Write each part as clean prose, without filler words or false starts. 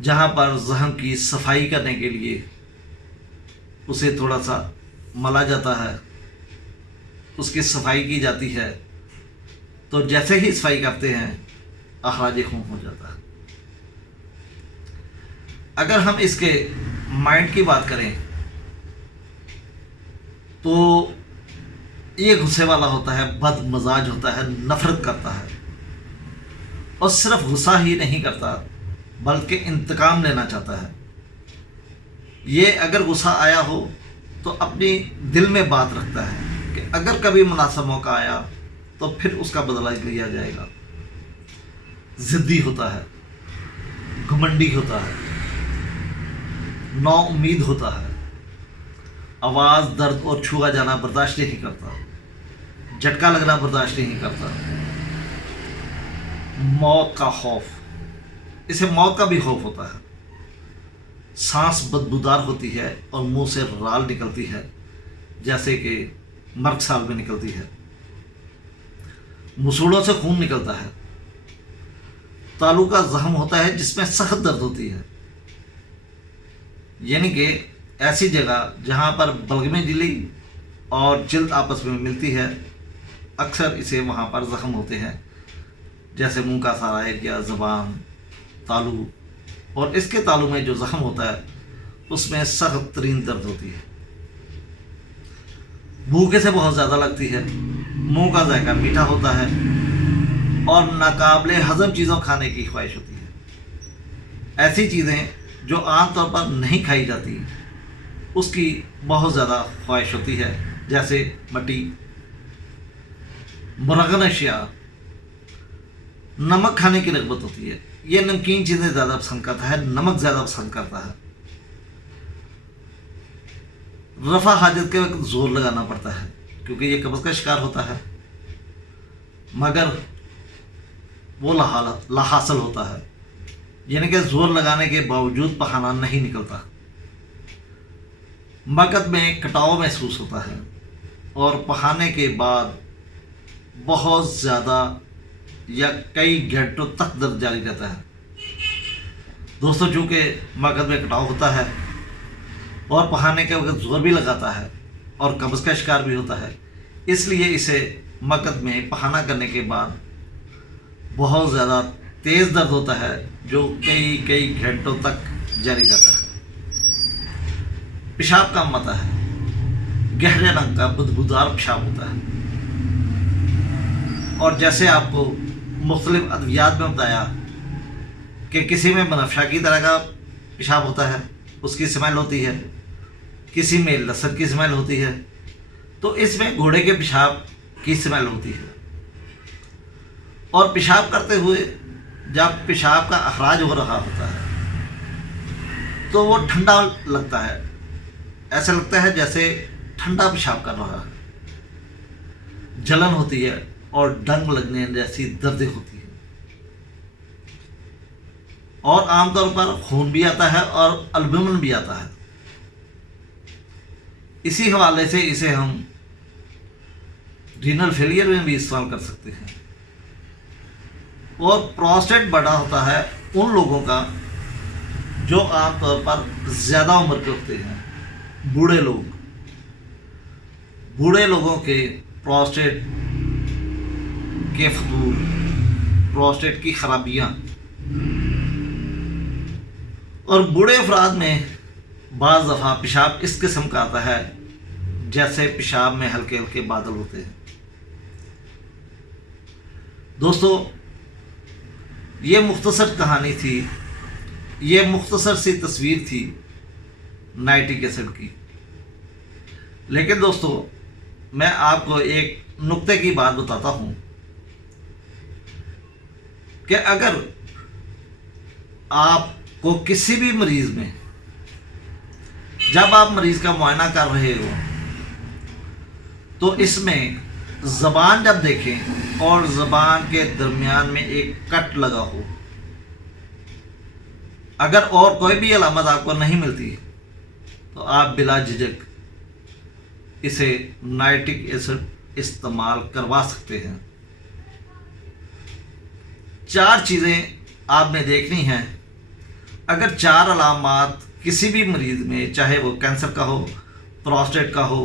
جہاں پر زخم کی صفائی کرنے کے لیے اسے تھوڑا سا ملا جاتا ہے، اس کی صفائی کی جاتی ہے، تو جیسے ہی صفائی کرتے ہیں اخراج خون ہو جاتا ہے۔ اگر ہم اس کے مائنڈ کی بات کریں تو یہ غصے والا ہوتا ہے، بد مزاج ہوتا ہے، نفرت کرتا ہے، اور صرف غصہ ہی نہیں کرتا بلکہ انتقام لینا چاہتا ہے۔ یہ اگر غصہ آیا ہو تو اپنی دل میں بات رکھتا ہے کہ اگر کبھی مناسب موقع آیا تو پھر اس کا بدلہ لیا جائے گا۔ ضدی ہوتا ہے، گھمنڈی ہوتا ہے، نا امید ہوتا ہے، آواز، درد اور چھوا جانا برداشت نہیں کرتا، جھٹکا لگنا برداشت نہیں کرتا، موت کا خوف، اسے موت کا بھی خوف ہوتا ہے، سانس بدبودار ہوتی ہے اور منہ سے رال نکلتی ہے جیسے کہ مرگ سال میں نکلتی ہے، مسوڑوں سے خون نکلتا ہے، تالو کا زخم ہوتا ہے جس میں سخت درد ہوتی ہے، یعنی کہ ایسی جگہ جہاں پر بلغمی جلی اور جلد آپس میں ملتی ہے، اکثر اسے وہاں پر زخم ہوتے ہیں، جیسے منہ کا سارا ایریا، زبان، تالو، اور اس کے تالو میں جو زخم ہوتا ہے اس میں سخت ترین درد ہوتی ہے، بھوک سے بہت زیادہ لگتی ہے، منہ کا ذائقہ میٹھا ہوتا ہے اور ناقابل ہضم چیزوں کھانے کی خواہش ہوتی ہے۔ ایسی چیزیں جو عام طور پر نہیں کھائی جاتی اس کی بہت زیادہ خواہش ہوتی ہے، جیسے مٹی، مرغن اشیاء، نمک کھانے کی رغبت ہوتی ہے، یہ نمکین چیزیں زیادہ پسند کرتا ہے، نمک زیادہ پسند کرتا ہے۔ رفع حاجت کے وقت زور لگانا پڑتا ہے کیونکہ یہ قبض کا شکار ہوتا ہے، مگر وہ لا حاصل ہوتا ہے، یعنی کہ زور لگانے کے باوجود پخانہ نہیں نکلتا، مقد میں کٹاؤ محسوس ہوتا ہے اور پخانے کے بعد بہت زیادہ یا کئی گھنٹوں تک درد جاری رہتا ہے۔ دوستو، چونکہ مقد میں کٹاؤ ہوتا ہے اور پخانے کے وقت زور بھی لگاتا ہے اور قبض کا شکار بھی ہوتا ہے، اس لیے اسے مقد میں پخانہ کرنے کے بعد بہت زیادہ تیز درد ہوتا ہے جو کئی گھنٹوں تک جاری رہتا ہے۔ پیشاب کم آتا ہے، گہرے رنگ کا بدبودار پیشاب ہوتا ہے، اور جیسے آپ کو مختلف ادویات میں بتایا کہ کسی میں بنفشہ کی طرح کا پیشاب ہوتا ہے، اس کی اسمیل ہوتی ہے، کسی میں لہسن کی اسمیل ہوتی ہے، تو اس میں گھوڑے کے پیشاب کی اسمیل ہوتی ہے، اور پیشاب کرتے ہوئے جب پیشاب کا اخراج ہو رہا ہوتا ہے تو وہ ٹھنڈا لگتا ہے، ایسا لگتا ہے جیسے ٹھنڈا پیشاب کر رہا ہے، جلن ہوتی ہے اور ڈنگ لگنے جیسی دردیں ہوتی ہیں، اور عام طور پر خون بھی آتا ہے اور البومن بھی آتا ہے۔ اسی حوالے سے اسے ہم رینل فیلئر میں بھی استعمال کر سکتے ہیں۔ اور پروسٹیٹ بڑا ہوتا ہے ان لوگوں کا جو عام طور پر زیادہ عمر کے ہوتے ہیں، بوڑھے لوگوں کے پروسٹیٹ کے فتور، پروسٹیٹ کی خرابیاں، اور بوڑھے افراد میں بعض دفعہ پیشاب اس قسم کا آتا ہے جیسے پیشاب میں ہلکے ہلکے بادل ہوتے ہیں۔ دوستو، یہ مختصر کہانی تھی، یہ مختصر سی تصویر تھی نائٹرک ایسڈ کی، لیکن دوستو میں آپ کو ایک نقطے کی بات بتاتا ہوں کہ اگر آپ کو کسی بھی مریض میں، جب آپ مریض کا معائنہ کر رہے ہو تو اس میں زبان جب دیکھیں اور زبان کے درمیان میں ایک کٹ لگا ہو، اگر اور کوئی بھی علامت آپ کو نہیں ملتی تو آپ بلا جھجک اسے نائٹرک ایسڈ استعمال کروا سکتے ہیں۔ 4 چیزیں آپ نے دیکھنی ہیں اگر 4 علامات کسی بھی مریض میں، چاہے وہ کینسر کا ہو، پروسٹیٹ کا ہو،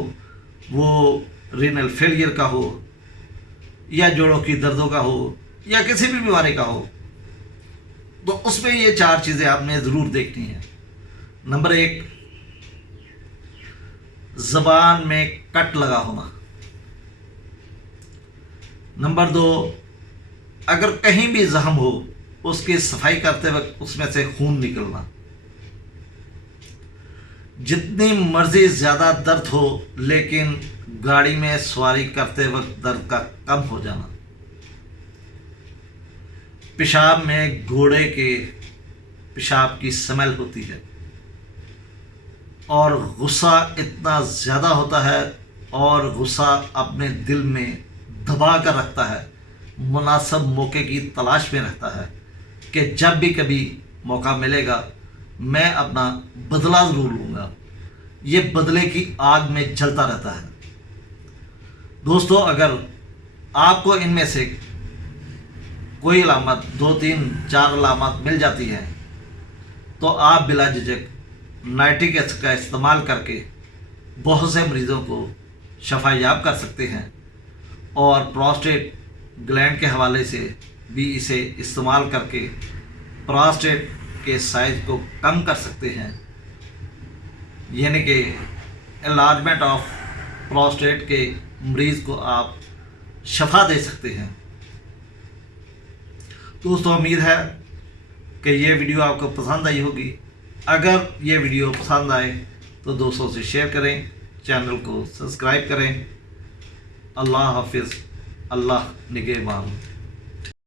وہ رینل فیلئر کا ہو، یا جوڑوں کی دردوں کا ہو، یا کسی بھی بیماری کا ہو، تو اس میں یہ 4 چیزیں آپ نے ضرور دیکھنی ہیں۔ نمبر 1، زبان میں کٹ لگا ہونا۔ نمبر 2، اگر کہیں بھی زخم ہو اس کی صفائی کرتے وقت اس میں سے خون نکلنا۔ جتنی مرضی زیادہ درد ہو لیکن گاڑی میں سواری کرتے وقت درد کا کم ہو جانا۔ پیشاب میں گھوڑے کے پیشاب کی سمیل ہوتی ہے، اور غصہ اتنا زیادہ ہوتا ہے اور غصہ اپنے دل میں دبا کر رکھتا ہے، مناسب موقع کی تلاش میں رہتا ہے کہ جب بھی کبھی موقع ملے گا میں اپنا بدلہ ضرور لوں گا۔ یہ بدلے کی آگ میں جلتا رہتا ہے۔ دوستو، اگر آپ کو ان میں سے کوئی علامت 2 3 4 علامات مل جاتی ہیں تو آپ بلا جھجک نائٹرک ایسڈ کا استعمال کر کے بہت سے مریضوں کو شفا یاب کر سکتے ہیں، اور پروسٹیٹ گلینڈ کے حوالے سے بھی اسے استعمال کر کے پروسٹیٹ کے سائز کو کم کر سکتے ہیں، یعنی کہ انلارجمنٹ آف پروسٹیٹ کے مریض کو آپ شفا دے سکتے ہیں۔ دوستو، امید ہے کہ یہ ویڈیو آپ کو پسند آئی ہوگی۔ اگر یہ ویڈیو پسند آئے تو دوستوں سے شیئر کریں، چینل کو سبسکرائب کریں۔ اللہ حافظ، اللہ نگہبان۔